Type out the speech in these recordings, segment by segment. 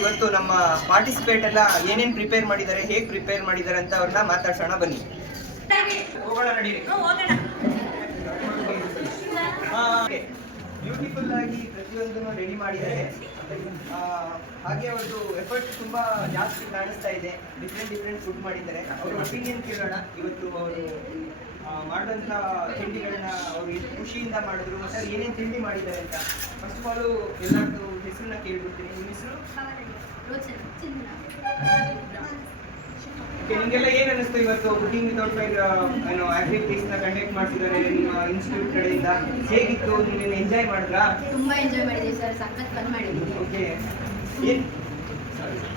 ಇವತ್ತು ನಮ್ಮ ಪಾರ್ಟಿಸಿಪೇಟ್ ಎಲ್ಲ ಏನೇನು ಪ್ರಿಪೇರ್ ಮಾಡಿದ್ದಾರೆ, ಹೇಗೆ ಪ್ರಿಪೇರ್ ಮಾಡಿದ್ದಾರೆ ಅಂತ ಅವ್ರನ್ನ ಮಾತಾಡ್ಸೋಣ ಬನ್ನಿ. ಹೋಗೋಣ ನಡೀರಿ. ಬ್ಯೂಟಿಫುಲ್ ಆಗಿ ಪ್ರತಿಯೊಂದನ್ನು ರೆಡಿ ಮಾಡಿದ್ದಾರೆ. ಹಾಗೆ ಅವ್ರದ್ದು ಎಫರ್ಟ್ ತುಂಬಾ ಜಾಸ್ತಿ ಕಾಣಿಸ್ತಾ ಇದೆ. ಡಿಫ್ರೆಂಟ್ ಫುಡ್ ಮಾಡಿದ್ದಾರೆ. ಅವ್ರ ಒಪಿನಿಯನ್ ಕೇಳೋಣ. ಇವತ್ತು ಅವರು ಮಾಡಿದಂಥ ತಿಂಡಿಗಳನ್ನ ಅವರು ಎಷ್ಟು ಖುಷಿಯಿಂದ ಮಾಡಿದ್ರು ಮತ್ತು ಏನೇನು ತಿಂಡಿ ಮಾಡಿದ್ದಾರೆ ಅಂತ. ಫಸ್ಟ್ ಆಫ್ ಆಲ್ ಎಲ್ಲರದ್ದು ಹೆಸರನ್ನ ಕೇಳ್ಬಿಡ್ತೀನಿ. ನಿಮ್ಮ ಹೆಸರು? ನಿಮಗೆಲ್ಲ ಏನು ಅನ್ನಿಸ್ತು ಇವತ್ತು ಕುಕಿಂಗ್ ವಿತೌಟ್ ಫೈರ್ ಆಕ್ಟಿವಿಟೀಸ್ನ ಕಂಡಕ್ಟ್ ಮಾಡ್ತಿದ್ದಾರೆ ನಿಮ್ಮ ಇನ್ಸ್ಟಿಟ್ಯೂಟ್ ಕಡೆಯಿಂದ? ಹೇಗಿತ್ತು? ನೀವೇನು ಎಂಜಾಯ್ ಮಾಡಿದ್ರಾ? ತುಂಬಾ ಎಂಜಾಯ್ ಮಾಡಿದ್ದೀವಿ ಸರ್, ಸಖತ್ ಫನ್ ಮಾಡಿದ್ದೀವಿ. ಓಕೆ,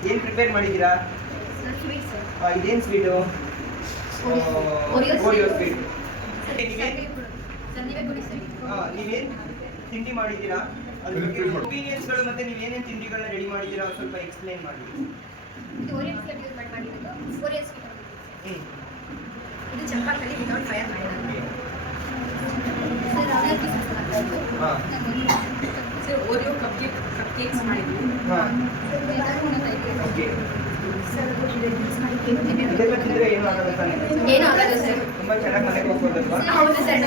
ಏನು ಪ್ರಿಪೇರ್ ಮಾಡಿದ್ದೀರಾ? ಇದೇನು ಸ್ವೀಟು? Oreo sweet. ನೀವೇನು ತಿಂಡಿ ಮಾಡಿದ್ದೀರಾ? ಅದ್ರ ಬಗ್ಗೆ ಒಪಿನಿಯನ್ಸ್ಗಳು ಮತ್ತು ನೀವೇನೇನು ತಿಂಡಿಗಳನ್ನ ರೆಡಿ ಮಾಡಿದ್ದೀರಾ ಸ್ವಲ್ಪ ಎಕ್ಸ್ಪ್ಲೇನ್ ಮಾಡಿ. ಇದು ಚಪಾತಿ ವಿತೌಟ್ ಫೈರ್ ಮಾಡಿರೋದು ಸರ್. ಓರಿಯೋ ಕಪ್ ಕೇಕ್ಸ್ ಮಾಡಿದ್ವಿ. ಇದೆಲ್ಲ ತಿಂದರೆ ಏನು ಆಗಲ್ಲ ತಾನೆ? ಏನು ಆಗಲ್ಲ ಸರ್. ತುಂಬ ಚೆನ್ನಾಗಿ ಮನೆಗೆ ಹೋಗ್ಬೋದಲ್ವಾ? ಹೌದು sir.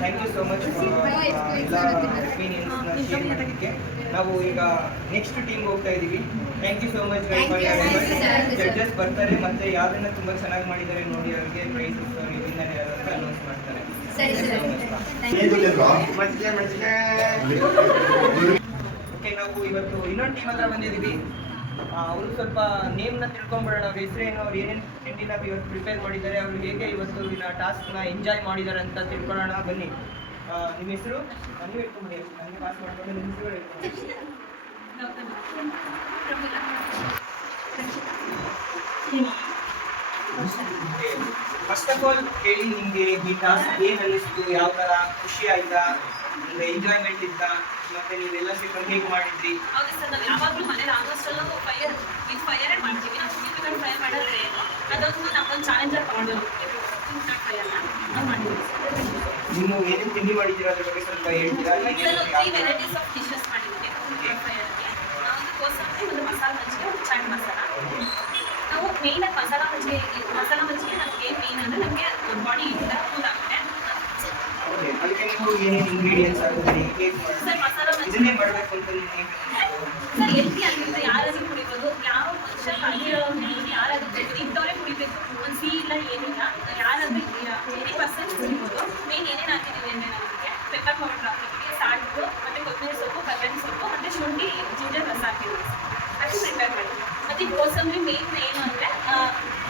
Thank you so much ಎಲ್ಲ ಒಪಿನಿಯನ್ಸ್ನ ಶೇರ್ ಮಾಡೋದಕ್ಕೆ. ನಾವು ಈಗ ನೆಕ್ಸ್ಟ್ ಟೀಮ್ ಹೋಗ್ತಾ ಇದ್ದೀವಿ. Thank you so much. Judges ಬರ್ತಾರೆ ಮತ್ತೆ ಯಾರನ್ನ ತುಂಬ ಚೆನ್ನಾಗಿ ಮಾಡಿದ್ದಾರೆ ನೋಡಿ ಅವರಿಗೆ ಪ್ರೈಸಸ್ ವಿನ್ನರ್ ಯಾರು ಅಂತ ಅನೌನ್ಸ್ ಮಾಡ್ತಾರೆ. ಓಕೆ, ನಾವು ಇವತ್ತು ಇನ್ನೊಂದು ಟೀಮ್ ಹತ್ರ ಬಂದಿದ್ದೀವಿ. ಅವರು ಸ್ವಲ್ಪ ನೇಮ್ನ ತಿಳ್ಕೊಂಬಿಡೋಣ. ಅವ್ರ ಹೆಸರೇನು, ಅವ್ರು ಏನೇನು ತಿಂಡಿನ ಇವತ್ತು ಪ್ರಿಪೇರ್ ಮಾಡಿದ್ದಾರೆ, ಅವ್ರು ಹೇಗೆ ಇವತ್ತು ಟಾಸ್ಕ್ನ ಎಂಜಾಯ್ ಮಾಡಿದ್ದಾರೆ ಅಂತ ತಿಳ್ಕೊಳ್ಳೋಣ ಬನ್ನಿ. ನಿಮ್ಮ ಹೆಸರು? ನೀವು ಇಟ್ಕೊಂಬಿಡಿ, ನನಗೆ ಪಾಸ್ ಮಾಡ್ಕೊಂಡು ನಿಮ್ಮ ಹೆಸರು ಇಟ್ಕೊಂಡು. ಫಸ್ಟ್ ಆಫ್ ಆಲ್ ಹೇಳಿ, ನಿಮಗೆ ಈ ಟಾಸ್ಕ್ ಏನು ಅನ್ನಿಸ್ತು? ಯಾವ ಥರ ಖುಷಿ ಆಯ್ತಾ, ಅಂದರೆ ಎಂಜಾಯ್ಮೆಂಟ್ ಇತ್ತಾ, ಮತ್ತೆ ನೀವೆಲ್ಲ ಸೇರ್ಕೊಂಡು ಹೇಗೆ ಮಾಡಿದ್ರಿ? ಹೌದು ಸರ್, ನಾವು ಯಾವಾಗಲೂ ಮನೇಲಿ ಆಲ್ಮೋಸ್ಟ್ ಫೈರ್ ಮಾಡ್ತೀವಿ. ನಾವು ಕುಕಿಂಗ್ ಫ್ರೈ ಮಾಡಿದ್ರೆ ಅದೊಂದು ನಮ್ಮೊಂದು ಚಾಲೆಂಜರ್ ತಗೊಂಡು ನಾವು ಮಾಡಿದ್ವಿ. ನೀವು ಏನೇನು ತಿಂಡಿ ಮಾಡಿದ್ದೀರಾ ಅದ್ರ ಬಗ್ಗೆ ಸ್ವಲ್ಪ ಹೇಳ್ತೀರಾ? ತ್ರೀ ವೆರೈಟೀಸ್ ಆಫ್ ಡಿಶಸ್ ಮಾಡಿದ್ವಿ ಕುಕಿಂಗ್ ಫ್ರೈಯಲ್ಲಿ. ಒಂದು ಕೋಸಂಬರಿ, ಒಂದು ಮಸಾಲ ಮಜ್ಜಿಗೆ, ಒಂದು ಚಾಟ್ ಮಸಾಲ. ನಾವು ಮೇಯ್ನಾಗಿ ಮಸಾಲ ಮಜ್ಜಿಗೆ ನಮಗೆ ಏನು ಮೇಯ್ನ್ ಅಂದರೆ ನಮಗೆ ಬಾಡಿ ಇಂದ ಫುಡ್ ಆಗುತ್ತೆ. ಅದಕ್ಕೆ ನೀವು ಏನೇನು ಇಂಗ್ರೀಡಿಯೆಂಟ್ಸ್ ಹಾಕಿದ್ರಿ? ಸರ್, ಮಸಾಲ ಇದನ್ನೇ ಮಾಡಬೇಕು ಅಂತ ಸರ್ ಹೆಲ್ತಿ ಆಗಿರುತ್ತೆ. ಯಾರಾದ್ರೂ ಕುಡಿಬೋದು, ಯಾವ ಮನುಷ್ಯ ಆಗಿರೋ ಯಾರಾದ್ರೂ ಕುಡಿಬೋದು, ಇಂಥವರೇ ಕುಡಿಬೇಕು. ಒಂದು ಸಿ ಇಲ್ಲ ಏನಿಲ್ಲ, ಯಾರಾದ್ರೂ 80% ಕುಡಿಬೋದು. ಮೇನ್ ಏನೇನು ಹಾಕಿದ್ದೀವಿ ಅಂದರೆ ನಮಗೆ ಪೆಪ್ಪರ್ ಪೌಡರ್ ಹಾಕಿದ್ವಿ, ಸಾಲ್ಟು ಮತ್ತು ಕೊತ್ತಂಬರಿ ಸೊಪ್ಪು, ಕರ್ಬೇವಿನ ಸೊಪ್ಪು ಮತ್ತು ಶುಂಠಿ ಜಿಂಜರ್ ರಸ ಹಾಕಿದ್ವಿ. ಅಷ್ಟು ಪ್ರಿಪೇರ್ ಮಾಡಿದ್ವಿ. ಮತ್ತು ಈ ಕೋಸಂಬರಿ ಮೇನ್ ಏನು ಅಂದರೆ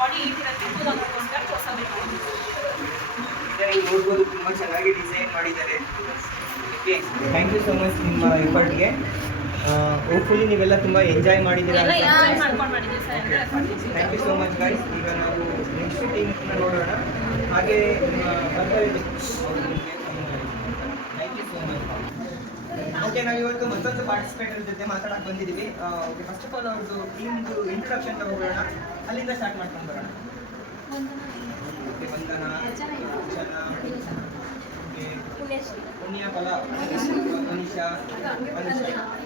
ಬಾಡಿ ಹೀಟ್ ಇರೋಕ್ಕೆ ಕೂದೋದಕ್ಕೋಸ್ಕರ ಕೋಸಂಬರಿ ಮಾಡಿದ್ವಿ. ನೋಡ್ಬೋದು, ತುಂಬ ಚೆನ್ನಾಗಿ ಡಿಸೈನ್ ಮಾಡಿದ್ದಾರೆ. Okay, thank you so much ನಿಮ್ಮ ಎಫರ್ಟ್ಗೆ. ಹೋಪ್ಫುಲಿ ನೀವೆಲ್ಲ ತುಂಬ ಎಂಜಾಯ್ ಮಾಡಿದ್ದೀರಾ. Thank you so much guys. ಈಗ ನಾವು ನೆಕ್ಸ್ಟ್ ಟೀಮ್ನ ನೋಡೋಣ. ಹಾಗೆ thank you so much. Okay, ನಾವು ಇವತ್ತು ಮತ್ತೊಂದು ಪಾರ್ಟಿಸಿಪೇಟರ್ ಜೊತೆ ಮಾತಾಡಕ್ಕೆ ಬಂದಿದ್ದೀವಿ. ಓಕೆ, ಫಸ್ಟ್ ಆಫ್ ಆಲ್ ಅವ್ರದ್ದು ಟೀಮ್ದು ಇಂಟ್ರೊಡಕ್ಷನ್ ತಗೊಳ್ಳೋಣ. ಅಲ್ಲಿಂದ ಸ್ಟಾರ್ಟ್ ಮಾಡ್ಕೊಂಡು ಬರೋಣ. ಓಕೆ, ವಂದನಾ, ಅರ್ಚನಾ, ಪುಣ್ಯಫಲ, ಅನಿಶಾ.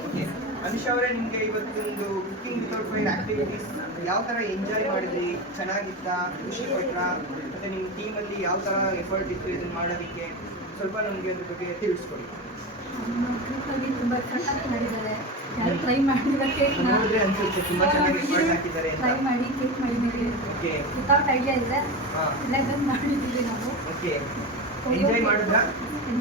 ಓಕೆ, ಅನಿಶಾ ಅವರೇ, ನಿಮಗೆ ಇವತ್ತೊಂದು ಕುಕಿಂಗ್ ವಿತೌಟ್ ಫೈರ್ ಆ್ಯಕ್ಟಿವಿಟೀಸ್ ಯಾವ ಥರ ಎಂಜಾಯ್ ಮಾಡಿದ್ರಿ? ಚೆನ್ನಾಗಿತ್ತಾ? ಖುಷಿ ಪಟ್ರಾ? ಮತ್ತು ನಿಮ್ಮ ಟೀಮಲ್ಲಿ ಯಾವ ಥರ ಎಫರ್ಟ್ ಇತ್ತು ಇದನ್ನು ಮಾಡೋದಕ್ಕೆ? ಸ್ವಲ್ಪ ನಮಗೆ ಅದ್ರ ಬಗ್ಗೆ ತಿಳಿಸ್ಕೊಡಿ. ತುಂಬ ಎಫರ್ಟ್ ಮಾಡಿದ್ದಾರೆ. ಯಾರು ಟ್ರೈ ಮಾಡಿದ್ರೆ ಕೇಕ್ ನೋಡಿದ್ರೆ ಅನ್ಸುತ್ತೆ ತುಂಬ ಚೆನ್ನಾಗಿ ಎಫರ್ಟ್ ಹಾಕಿದ್ದಾರೆ ಅಂತ. ಟ್ರೈ ಮಾಡಿ ಕೇಕ್ ಮಾಡಿದ್ದೀವಿ. ಓಕೆ, ವಿತೌಟ್ ಐಡಿಯಾ ಇದೆ, ಇಲೆವೆನ್ ಮಾಡಿದ್ದೀವಿ ನಾವು. ಓಕೆ, ಎಂಜಾಯ್ ಮಾಡಿದ್ರಾ?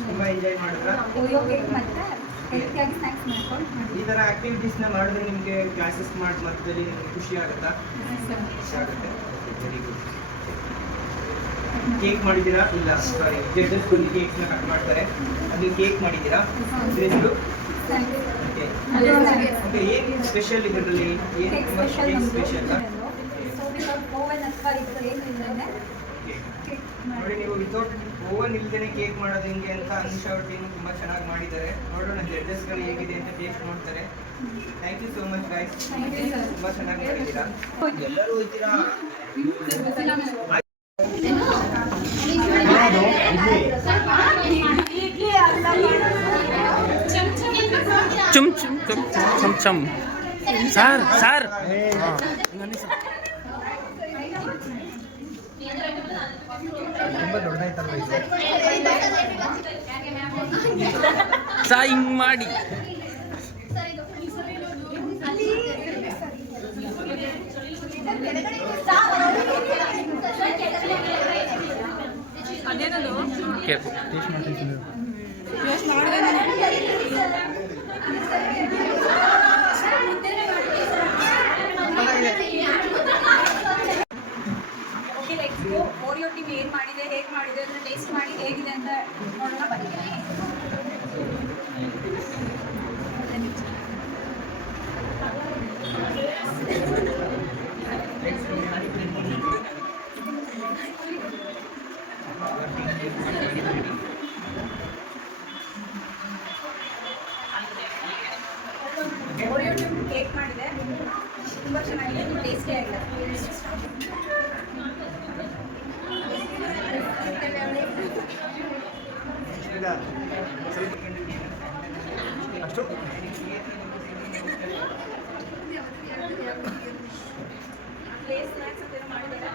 ತುಂಬ ಎಂಜಾಯ್ ಮಾಡಿದ್ರಾ? ಓಯೋ ಕೇಕ್ ಮತ್ತು ಹೆಲ್ತಿಯಾಗಿ ಸ್ನ್ಯಾಕ್ಸ್ ಮಾಡ್ಕೊಂಡು ಈ ಥರ ಆ್ಯಕ್ಟಿವಿಟೀಸ್ನ ಮಾಡಿದ್ರೆ ನಿಮಗೆ ಕ್ಲಾಸಸ್ ಮಾಡಿ ಮಧ್ಯದಲ್ಲಿ ನಿಮಗೆ ಖುಷಿ ಆಗುತ್ತಾ? ಖುಷಿ ಆಗುತ್ತೆ. Very good. ಕೇಕ್ ಮಾಡಿದ್ದೀರಾ? ಇಲ್ಲ, ಸಾರಿ, ಜಡ್ಜಸ್ ಬಂದು ಕೇಕ್ಸ್ನ ಕಟ್ ಮಾಡ್ತಾರೆ. ಅದು ಕೇಕ್ ಮಾಡಿದ್ದೀರಾ? ಹೆಸರು? ಓಕೆ, ಓಕೆ, ಏನು ಸ್ಪೆಷಲ್ ಇದರಲ್ಲಿ? ಏನು ತುಂಬ ಕೇಕ್ ಸ್ಪೆಷಲ್? ಓವನ್ ಅಥವಾ ಇದು ಏನಿಲ್ಲ ನೋಡಿ, ನೀವು ವಿತೌಟ್ ಓವನ್ ಇಲ್ಲದೇ ಕೇಕ್ ಮಾಡೋದು ಹೆಂಗೆ ಅಂತ ಅನಿಶಾ ಅವ್ರ ಟೀಮ್ ತುಂಬ ಚೆನ್ನಾಗಿ ಮಾಡಿದ್ದಾರೆ. ನೋಡೋಣ ಜಡ್ಜಸ್ಗಳು ಹೇಗಿದೆ ಅಂತ ಟೇಸ್ಟ್ ನೋಡ್ತಾರೆ. Thank you so much guys, ತುಂಬ ಚೆನ್ನಾಗಿ ಮಾಡಿದ್ದೀರಾ. ಎಲ್ಲರೂ ಹೋಗ್ತೀರಾ? ಚುಮ್ ಚುಮ್ ಚುಮ್ ಚಮ್ ಚಮ್ ಸರ್ ಸರ್ ಸಾ ಹಿಂಗ್ ಮಾಡಿ okay let's go. Oreo team ಏನು ಮಾಡಿದೆ, ಹೇಗೆ ಮಾಡಿದೆ, ಅದನ್ನ ಟೇಸ್ಟ್ ಮಾಡಿ ಹೇಗಿದೆ ಅಂತ ನೋಡೋಣ ಬನ್ನಿ. ಓರಿಯೋ ಟೀಮ್ ಕೇಕ್ ಮಾಡಿದೆ, ತುಂಬ ಚೆನ್ನಾಗಿದೆ, ಟೇಸ್ಟಿ ಆಗಿದೆ. ಅಷ್ಟು ಪ್ಲೇ ಸ್ನ್ಯಾಕ್ಸ್ ಅಂತ ಮಾಡಿದ್ದಾರೆ.